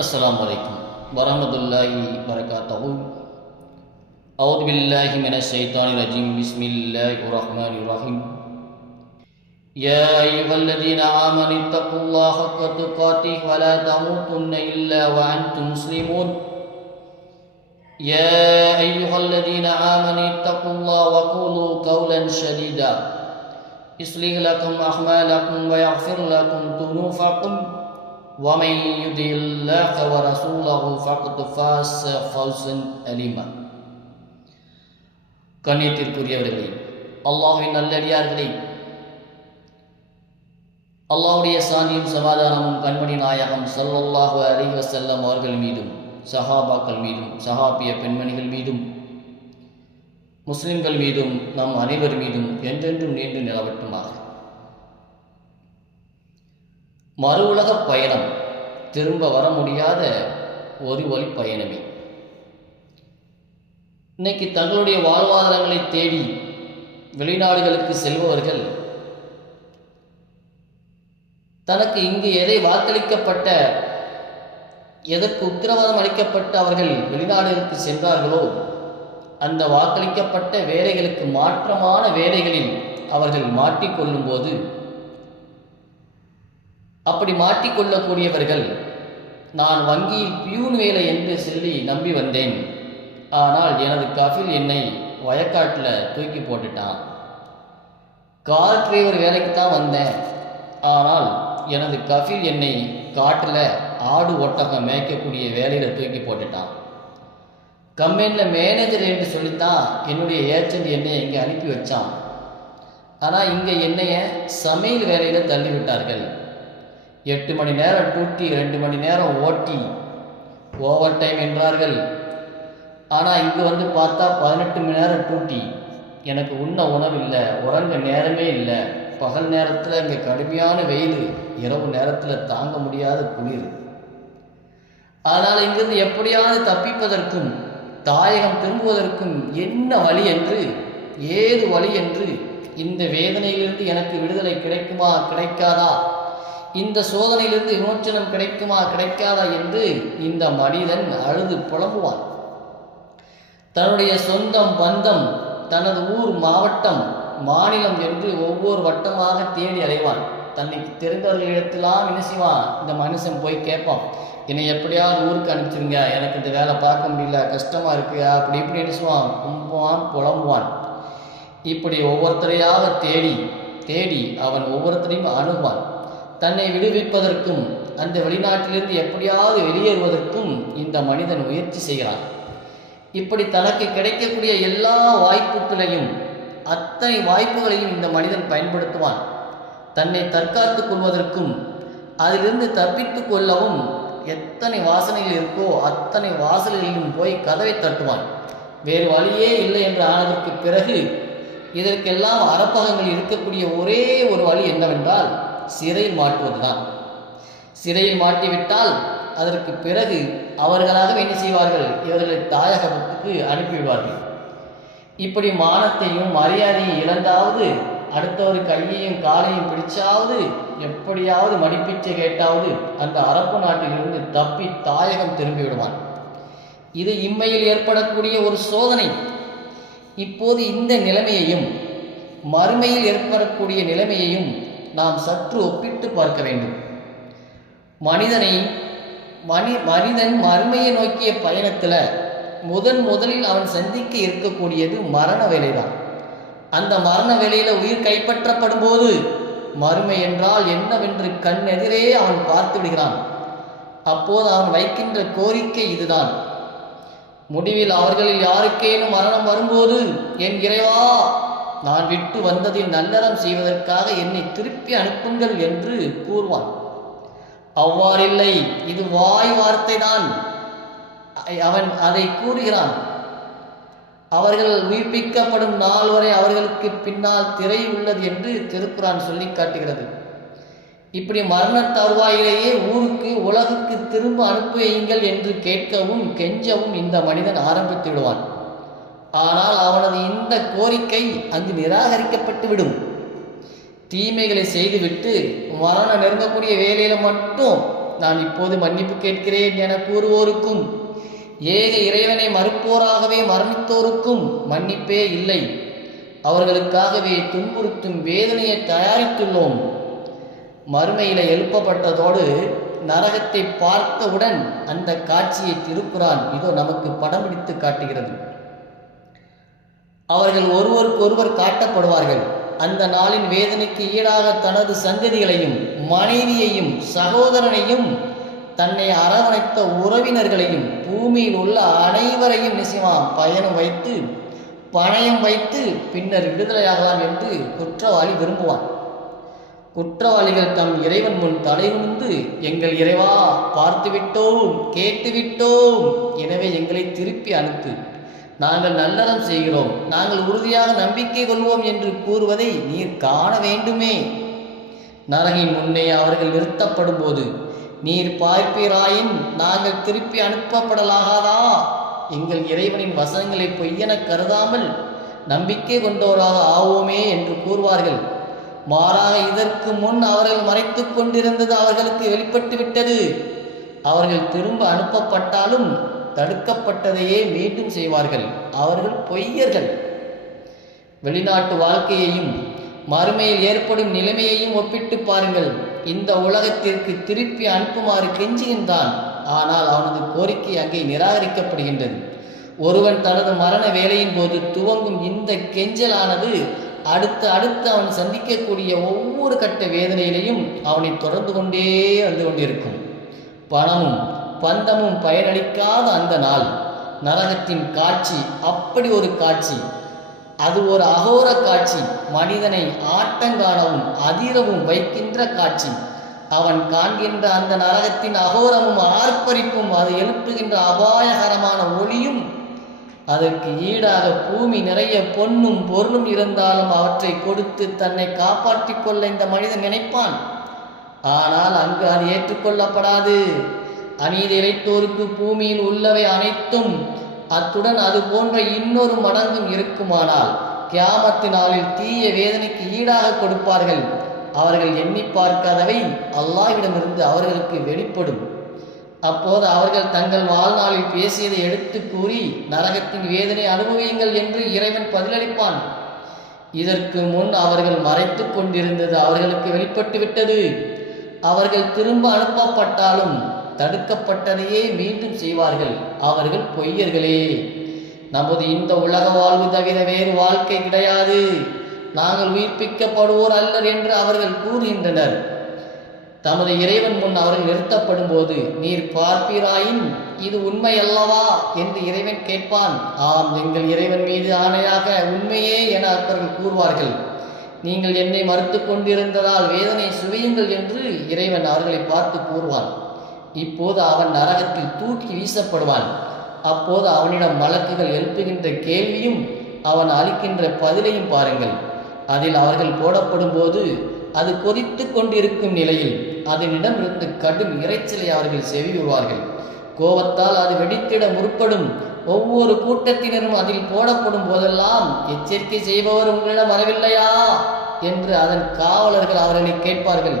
अस्सलामुअलैकुम वरहमतुल्लाहि वबरकातुहू। औज़ु बिल्लाहि मिनश शैतानिर रजीम। बिस्मिल्लाहिर रहमानिर रहीम। या अय्युहल्लज़ीना आमनुत्तक़ुल्लाह हक़्क़ तुक़ातिह व ला तमूतुन्ना इल्ला व अंतुम मुस्लिमून। या अय्युहल्लज़ीना आमनुत्तक़ुल्लाह व क़ूलू क़ौलन सदीदा युस्लिह लकुम अअमालकुम व यग़फिर लकुम ज़ुनूबकुम वमन युतिइल्लाह व रसूलहु फ़क़द फ़ाज़ फ़ौज़न अलीमा। கண்ணியத்திற்குரியவர்களே, அல்லாஹ்வின் நல்லடியார்களே, அல்லாஹ்வுடைய சாந்தியும் சமாதானமும் கண்மணி நாயகம் ஸல்லல்லாஹு அலைஹி வஸல்லம் அவர்கள் மீதும், சஹாபாக்கள் மீதும், சஹாபிய பெண்மணிகள் மீதும், முஸ்லிம்கள் மீதும், நம் அனைவர் மீதும் என்றென்றும் நீண்டு நிலவட்டுமாக. மறு உலக பயணம் திரும்ப வர முடியாத ஒரு வழி பயணமே. இன்னைக்கு தங்களுடைய வாழ்வாதாரங்களை தேடி வெளிநாடுகளுக்கு செல்பவர்கள் தனக்கு இங்கு எதை வாக்களிக்கப்பட்ட, எதற்கு உத்தரவாதம் அளிக்கப்பட்ட அவர்கள் வெளிநாடுகளுக்கு சென்றார்களோ அந்த வாக்களிக்கப்பட்ட வேலைகளுக்கு மாற்றமான வேலைகளில் அவர்கள் மாட்டிக்கொள்ளும் போது, அப்படி மாட்டிக்கொள்ளக்கூடியவர்கள், நான் வங்கியில் பியூன் வேலை என்று சொல்லி நம்பி வந்தேன், ஆனால் எனது கஃபில் என்னை வயக்காட்டில் தூக்கி போட்டுட்டான். கார் டிரைவர் வேலைக்கு தான் வந்தேன், ஆனால் எனது கஃபில் என்னை காட்டில் ஆடு ஒட்டகம் மேய்க்கக்கூடிய வேலையில் தூக்கி போட்டுட்டான். கம்பெனியில் மேனேஜர் என்று சொல்லித்தான் என்னுடைய ஏஜென்ட் என்னை இங்கே அனுப்பி வச்சான், ஆனால் இங்கே என்னைய சமையல் வேலையில் தள்ளிவிட்டார்கள். 8 மணி நேரம் டியூட்டி, 2 மணி நேரம் ஓட்டி, ஓவர் டைம் என்றார்கள். ஆனால் இங்கே வந்து பார்த்தா 18 மணி நேரம் டியூட்டி. எனக்கு உண்ண உணவு இல்லை, உறங்க நேரமே இல்லை. பகல் நேரத்தில் இங்கே கடுமையான வெயில், இரவு நேரத்தில் தாங்க முடியாத குளிர். ஆனால் இங்கிருந்து எப்படியாவது தப்பிப்பதற்கும் தாயகம் திரும்புவதற்கும் என்ன வழி என்று, ஏது வழி என்று, இந்த வேதனையிலிருந்து எனக்கு விடுதலை கிடைக்குமா கிடைக்காதா, இந்த சோதனையிலிருந்து விமோச்சனம் கிடைக்குமா கிடைக்காதா என்று இந்த மனிதன் அழுது புலம்புவான். தன்னுடைய சொந்தம், பந்தம், தனது ஊர், மாவட்டம், மாநிலம் என்று ஒவ்வொரு வட்டமாக தேடி அலைவான். தன்னை தெரிந்தவர்களிடத்திலாம் என்ன செய்வான், இந்த மனுஷன் போய் கேட்பான், என்னை எப்படியாவது ஊருக்கு அனுப்பிச்சிருங்க, எனக்கு இந்த வேலை பார்க்க முடியல, கஷ்டமாக இருக்கு, அப்படி இப்படி என்ன செய்வான், கும்புவான், புலம்புவான். இப்படி ஒவ்வொருத்தரையாக தேடி தேடி அவன் ஒவ்வொருத்தரையும் அணுகுவான். தன்னை விடுவிப்பதற்கும் அந்த வெளிநாட்டிலிருந்து எப்படியாவது வெளியேறுவதற்கும் இந்த மனிதன் முயற்சி செய்கிறான். இப்படி தனக்கு கிடைக்கக்கூடிய எல்லா வாய்ப்புகளையும், அத்தனை வாய்ப்புகளையும் இந்த மனிதன் பயன்படுத்துவான். தன்னை தற்காத்துக் கொள்வதற்கும் அதிலிருந்து தப்பித்து கொள்ளவும் எத்தனை வாசனைகள் இருக்கோ அத்தனை வாசல்களிலும் போய் கதவை தட்டுவான். வேறு வழியே இல்லை என்று ஆனதற்கு பிறகு இதற்கெல்லாம் அறப்பகங்கள் இருக்கக்கூடிய ஒரே ஒரு வழி என்னவென்றால் சிறையில் மாட்டுவதுதான். சிறையில் மாட்டிவிட்டால் அதற்கு பிறகு அவர்களாக என்ன செய்வார்கள், இவர்களை தாயகத்துக்கு அனுப்பிவிடுவார்கள். இப்படி மானத்தையும் மரியாதையும் இழந்தாவது, அடுத்தவர் கையையும் காலையும் பிடிச்சாவது, எப்படியாவது மடிப்பிச்சை கேட்டாவது அந்த அரபு நாட்டிலிருந்து தப்பி தாயகம் திரும்பி விடுவான். இது இம்மையில் ஏற்படக்கூடிய ஒரு சோதனை. இப்போது இந்த நிலைமையையும் மறுமையில் ஏற்படக்கூடிய நிலைமையையும் நாம் சற்று ஒப்பிட்டு பார்க்க வேண்டும். மனிதன் மறுமையை நோக்கிய பயணத்தில் முதலில் அவன் சந்திக்க இருக்கக்கூடியது மரண வேலைதான். அந்த மரண வேலையில் உயிர் கைப்பற்றப்படும் போது மறுமை என்றால் என்னவென்று கண் எதிரே அவன் பார்த்து விடுகிறான். அப்போது அவன் வைக்கின்ற கோரிக்கை இதுதான். முடிவில் அவர்களில் யாருக்கேனும் மரணம் வரும்போது, என் இறைவா, நான் விட்டு வந்ததில் நல்லறம் செய்வதற்காக என்னை திருப்பி அனுப்புங்கள் என்று கூறுவான். அவ்வாறில்லை, இது வாய் வார்த்தை தான். அவன் அதை கூறுகிறான். அவர்கள் உயிர்ப்பிக்கப்படும் நாள் வரை அவர்களுக்கு பின்னால் திரை உள்ளது என்று திருக்குரான் சொல்லி காட்டுகிறது. இப்படி மரண தருவாயிலேயே ஊருக்கு, உலகுக்கு திரும்ப அனுப்புவீங்கள் என்று கேட்கவும் கெஞ்சவும் இந்த மனிதன் ஆரம்பித்து விடுவான். ஆனால் அவனது இந்த கோரிக்கை அங்கு நிராகரிக்கப்பட்டு விடும். தீமைகளை செய்துவிட்டு மரணம் நெருங்கக்கூடிய வேலையில் மட்டும் நான் இப்போது மன்னிப்பு கேட்கிறேன் என கூறுவோருக்கும் ஏக இறைவனை மறுப்போராகவே மரணித்தோருக்கும் மன்னிப்பே இல்லை. அவர்களுக்காகவே துன்புறுத்தும் வேதனையை தயாரித்துள்ளோம். மறுமையில எழுப்பப்பட்டதோடு நரகத்தை பார்த்தவுடன் அந்த காட்சியை திருக்குரான் இதோ நமக்கு படம் பிடித்து காட்டுகிறது. அவர்கள் ஒருவருக்கொருவர் காட்டப்படுவார்கள். அந்த நாளின் வேதனைக்கு ஈடாக தனது சந்ததிகளையும் மனைவியையும் சகோதரனையும் தன்னை அரவணைத்த உறவினர்களையும் பூமியில் உள்ள அனைவரையும் பணயம் வைத்து பின்னர் விடுதலையாகலாம் என்று குற்றவாளி விரும்புவான். குற்றவாளிகள் தம் இறைவன் முன் தலைகுனிந்து, எங்கள் இறைவா, பார்த்துவிட்டோம், கேட்டுவிட்டோம், எனவே எங்களை திருப்பி அனுப்பு, நாங்கள் நல்லறம் செய்கிறோம், நாங்கள் உறுதியாக நம்பிக்கை கொள்வோம் என்று கூறுவதை நீர் காண வேண்டுமே. நரகின் முன்னே அவர்கள் நிறுத்தப்படும் போது நீர் பார்ப்பீராயின் நாங்கள் திருப்பி அனுப்பப்படலாகாதா? எங்கள் இறைவனின் வசனங்களை பொய்யென கருதாமல் நம்பிக்கை கொண்டோராக ஆவோமே என்று கூறுவார்கள். மாறாக இதற்கு முன் அவர்கள் மறைத்து கொண்டிருந்தது அவர்களுக்கு வெளிப்பட்டு விட்டது. அவர்கள் திரும்ப அனுப்பப்பட்டாலும் தடுக்கப்பட்டதையே மீண்டும் செய்வார்கள். அவர்கள் பொய்யர்கள். வெளிநாட்டு வாழ்க்கையையும் மறுமையில் ஏற்படும் நிலைமையையும் ஒப்பிட்டு பாருங்கள். இந்த உலகத்திற்கு திருப்பி அனுப்புமாறு கெஞ்சுகின்றான். ஆனால் அவனது கோரிக்கை அங்கே நிராகரிக்கப்படுகின்றது. ஒருவன் தனது மரண வேலையின் போது துவங்கும் இந்த கெஞ்சலானது அடுத்து அவன் சந்திக்கக்கூடிய ஒவ்வொரு கட்ட வேதனையிலையும் அவனை தொடர்ந்து கொண்டே வந்து கொண்டிருக்கும். பணமும் பந்தமும் பயனளிக்காத அந்த நாள் நரகத்தின் காட்சி அப்படி ஒரு காட்சி. அது ஒரு அகோர காட்சி. மனிதனை ஆட்டங்காணவும் அதிரவும் வைக்கின்ற காட்சி. அவன் காண்கின்ற அந்த நரகத்தின் அகோரமும் ஆர்ப்பரிப்பும், அது எழுப்புகின்ற அபாயகரமான ஒளியும், அதற்கு ஈடாக பூமி நிறைய பொன்னும் பொருளும் இருந்தாலும் அவற்றை கொடுத்து தன்னை காப்பாற்றிக் கொள்ள இந்த மனிதன் நினைப்பான். ஆனால் அங்கு அது ஏற்றுக்கொள்ளப்படாது. அநீதி இழைத்தோருக்கு பூமியில் உள்ளவை அனைத்தும், அத்துடன் அது போன்ற இன்னொரு மடங்கும் இருக்குமானால் கியாமத்து நாளில் தீய வேதனைக்கு ஈடாக கொடுப்பார்கள். அவர்கள் எண்ணி பார்க்காதவை அல்லாஹ்விடமிருந்து அவர்களுக்கு வெளிப்படும். அப்போது அவர்கள் தங்கள் வாழ்நாளில் பேசியதை எடுத்து கூறி நரகத்தின் வேதனை அனுபவியுங்கள் என்று இறைவன் பதிலளிப்பான். இதற்கு முன் அவர்கள் மறைத்து கொண்டிருந்தது அவர்களுக்கு வெளிப்பட்டு விட்டது. அவர்கள் திரும்ப அனுப்பப்பட்டாலும் தடுக்கப்பட்டதையே மீண்டும் செய்வார்கள். அவர்கள் பொய்யர்களே. நமது இந்த உலக வாழ்வு தவிர வேறு வாழ்க்கை கிடையாது, நாங்கள் உயிர்ப்பிக்கப்படுவோர் அல்லர் என்று அவர்கள் கூறுகின்றனர். தமது இறைவன் முன் அவர்கள் நிறுத்தப்படும் போது நீர் பார்ப்பீராயின் இது உண்மை அல்லவா என்று இறைவன் கேட்பான். ஆம், எங்கள் இறைவன் மீது ஆணையாக உண்மையே என அவர்கள் கூறுவார்கள். நீங்கள் என்னை மறுத்து கொண்டிருந்ததால் வேதனை சுவையுங்கள் என்று இறைவன் அவர்களை பார்த்து கூறுவான். இப்போது அவன் நரகத்தில் தூக்கி வீசப்படுவான். அப்போது அவனிடம் மலக்குகள் எழுப்புகின்ற கேள்வியும் அவன் அளிக்கின்ற பதிலையும் பாருங்கள். அதில் அவர்கள் போடப்படும் போது அது கொதித்து கொண்டிருக்கும் நிலையில் அதனிடமிருந்து கடும் இறைச்சலை அவர்கள் செவியுறுவார்கள். கோபத்தால் அது வெடித்திட முற்படும். ஒவ்வொரு கூட்டத்தினரும் அதில் போடப்படும் போதெல்லாம், எச்சரிக்கை செய்பவர் உங்களிடம் வரவில்லையா என்று அதன் காவலர்கள் அவர்களை கேட்பார்கள்.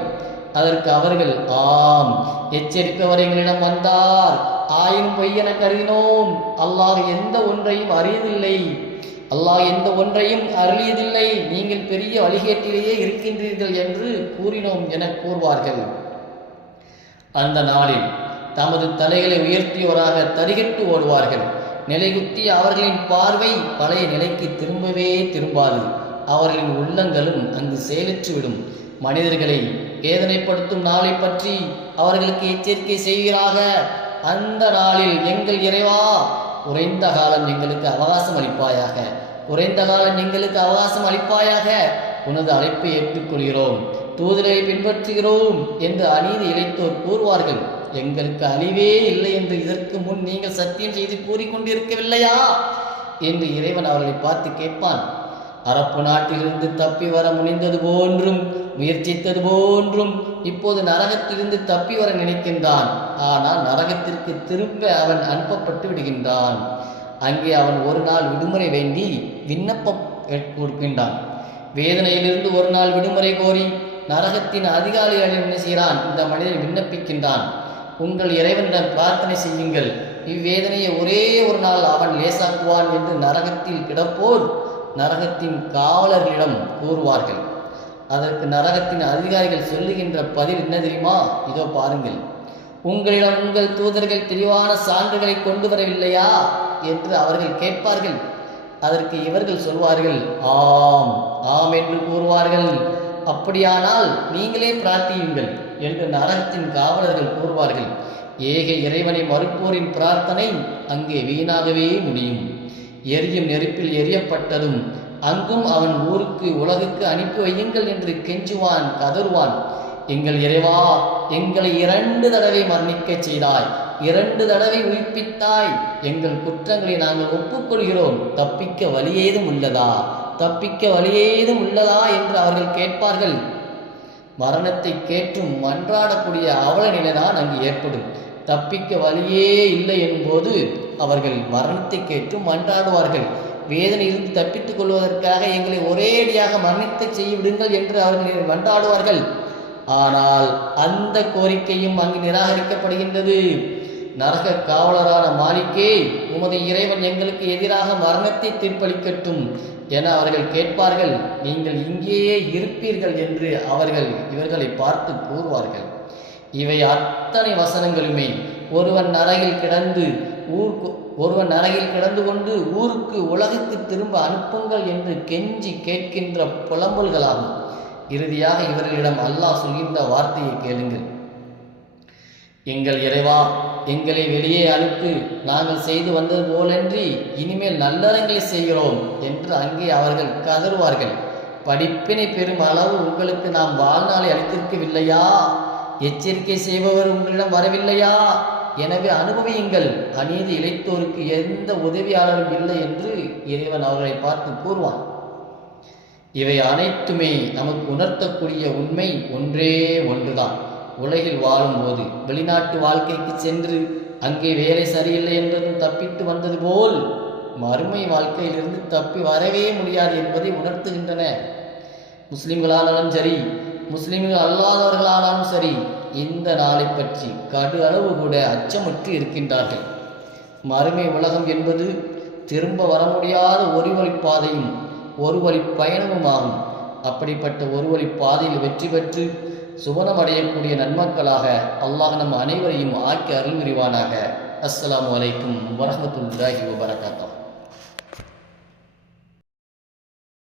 அதற்கு அவர்கள், ஆம், எச்சரிப்பவர் எங்களிடம் வந்தார், ஆயினும் பொய்யென கருதினோம். அல்லாஹ் எந்த ஒன்றையும் அருளியதில்லை, நீங்கள் பெரிய வழிகேட்டிலேயே இருக்கின்றீர்கள் என்று கூறினோம் என கூறுவார்கள். அந்த நாளில் தமது தலைகளை உயர்த்தியோராக தரிகட்டு ஓடுவார்கள். நிலைகுத்தி அவர்களின் பார்வை பழைய நிலைக்கு திரும்பவே திரும்பாது. அவர்களின் உள்ளங்களும் அங்கு செயலற்றுவிடும். மனிதர்களை வேதனைப்படுத்தும் நாளை பற்றி அவர்களுக்கு எச்சரிக்கை செய்கிறாக. அந்த நாளில் எங்கள் இறைவா, குறைந்த காலம் எங்களுக்கு அவகாசம் அளிப்பாயாக, உனது அழைப்பை ஏற்றுக்கொள்கிறோம், தூதரை பின்பற்றுகிறோம் என்று அநீதி இழைத்தோர் கூறுவார்கள். எங்களுக்கு அழிவே இல்லை என்று இதற்கு முன் நீங்கள் சத்தியம் செய்து கூறிக்கொண்டிருக்கவில்லையா என்று இறைவன் அவர்களை பார்த்து கேட்பான். அரப்பு நாட்டிலிருந்து தப்பி வர முனைந்தது போன்றும் முயற்சித்தது போன்றும் இப்போது நரகத்திலிருந்து தப்பி வர நினைக்கின்றான். ஆனால் நரகத்திற்கு திரும்ப அவன் அனுப்பப்பட்டு விடுகின்றான். அங்கே அவன் ஒரு நாள் விடுமுறை வேண்டி விண்ணப்பம் கொடுக்கின்றான். வேதனையிலிருந்து ஒரு நாள் விடுமுறை கோரி நரகத்தின் அதிகாரிகள் என்ன செய்கிறான்? இந்த மனிதன் விண்ணப்பிக்கின்றான். உங்கள் இறைவனிடம் பிரார்த்தனை செய்யுங்கள், இவ்வேதனையை ஒரே ஒரு நாள் அவன் லேசாக்குவான் என்று நரகத்தில் கிடப்போர் நரகத்தின் காவலர்களிடம் கூறுவார்கள். அதற்கு நரகத்தின் அதிகாரிகள் சொல்லுகின்ற பதில் என்ன தெரியுமா? இதோ பாருங்கள், உங்களிடம் உங்கள் தூதர்கள் தெளிவான சான்றுகளை கொண்டு வரவில்லையா என்று அவர்கள் கேட்பார்கள். அதற்கு இவர்கள் சொல்வார்கள், ஆம் ஆம் என்று கூறுவார்கள். அப்படியானால் நீங்களே பிரார்த்தியுங்கள் என்று நரகத்தின் காவலர்கள் கூறுவார்கள். ஏக இறைவனை மறுப்போரின் பிரார்த்தனை அங்கே வீணாகவே முடியும். எரியும் நெருப்பில் எரியப்பட்டதும் அங்கும் அவன் ஊருக்கு உலகுக்கு அனுப்பி வையுங்கள் என்று கெஞ்சுவான், கதறுவான். எங்கள் இறைவா, எங்களை 2 தடவை மரணிக்க செய்தாய், 2 தடவை உயிர்ப்பித்தாய், எங்கள் குற்றங்களை நாங்கள் ஒப்புக்கொள்கிறோம், தப்பிக்க வழியேதும் உள்ளதா, தப்பிக்க வழியேதும் உள்ளதா என்று அவர்கள் கேட்பார்கள். மரணத்தை கேட்டும் மன்றாடக்கூடிய அவல நிலைதான் அங்கு ஏற்படும். தப்பிக்க வழியே இல்லை என்போது அவர்கள் மரணத்தை கேட்டும் மன்றாடுவார்கள். வேதனையிலிருந்து தப்பித்துக் கொள்வதற்காக எங்களை ஒரேடியாக மரணித்து செய்துவிடுங்கள் என்று அவர்கள் மன்றாடுவார்கள். ஆனால் அந்த கோரிக்கையும் அங்கு நிராகரிக்கப்படுகின்றது. நரக காவலரான மாலிக்கே, உமது இறைவன் எங்களுக்கு எதிராக மரணத்தை தீர்ப்பளிக்கட்டும் என அவர்கள் கேட்பார்கள். நீங்கள் இங்கேயே இருப்பீர்கள் என்று அவர்கள் இவர்களை பார்த்து கூறுவார்கள். இவை அத்தனை வசனங்களுமே ஒருவன் நரகில் கிடந்து கொண்டு ஊருக்கு உலகுக்கு திரும்ப அனுப்புங்கள் என்று கெஞ்சி கேட்கின்ற புலம்பல்களாகும். இறுதியாக இவர்களிடம் அல்லாஹ் சொல்கின்ற வார்த்தையை கேளுங்கள். எங்கள் இறைவா, எங்களை வெளியே அனுப்பு, நாங்கள் செய்து வந்தது போலன்றி இனிமேல் நல்லறங்களை செய்கிறோம் என்று அங்கே அவர்கள் கதறுவார்கள். படிப்பினை பெறும் அளவு உங்களுக்கு நாம் வாழ்நாளை அளித்திருக்கவில்லையா? எச்சரிக்கை செய்பவர் உங்களிடம் வரவில்லையா? எனவே அனுபவியுங்கள், அநீதி இழைத்தோருக்கு எந்த உதவியாளரும் இல்லை என்று இறைவன் அவர்களை பார்த்து கூறுவான். இவை அனைத்துமே நமக்கு உணர்த்தக்கூடிய உண்மை ஒன்றே ஒன்றுதான். உலகில் வாழும்போது வெளிநாட்டு வாழ்க்கைக்கு சென்று அங்கே வேலை சரியில்லை என்றதும் தப்பித்து வந்தது போல் மறுமை வாழ்க்கையிலிருந்து தப்பி வரவே முடியாது என்பதை உணர்த்துகின்றன. முஸ்லிம்களானாலும் சரி, முஸ்லிம்கள் அல்லாதவர்களானாலும் சரி, இந்த நாளை பற்றி கடு அளவு கூட அச்சமற்று இருக்கின்றார்கள். மறுமை உலகம் என்பது திரும்ப வர முடியாத ஒரு வழிப்பாதையும் ஒரு வழி பயணமுமாகும். அப்படிப்பட்ட ஒரு வழி பாதையில் வெற்றி பெற்று சுவனம் அடையக்கூடிய நன்மக்களாக அல்லாஹ் நம் அனைவரையும் ஆக்கி அருள் புரிவானாக. அஸ்ஸலாமு அலைக்கும் வரஹ்மத்துல்லாஹி வபரகாத்துஹு.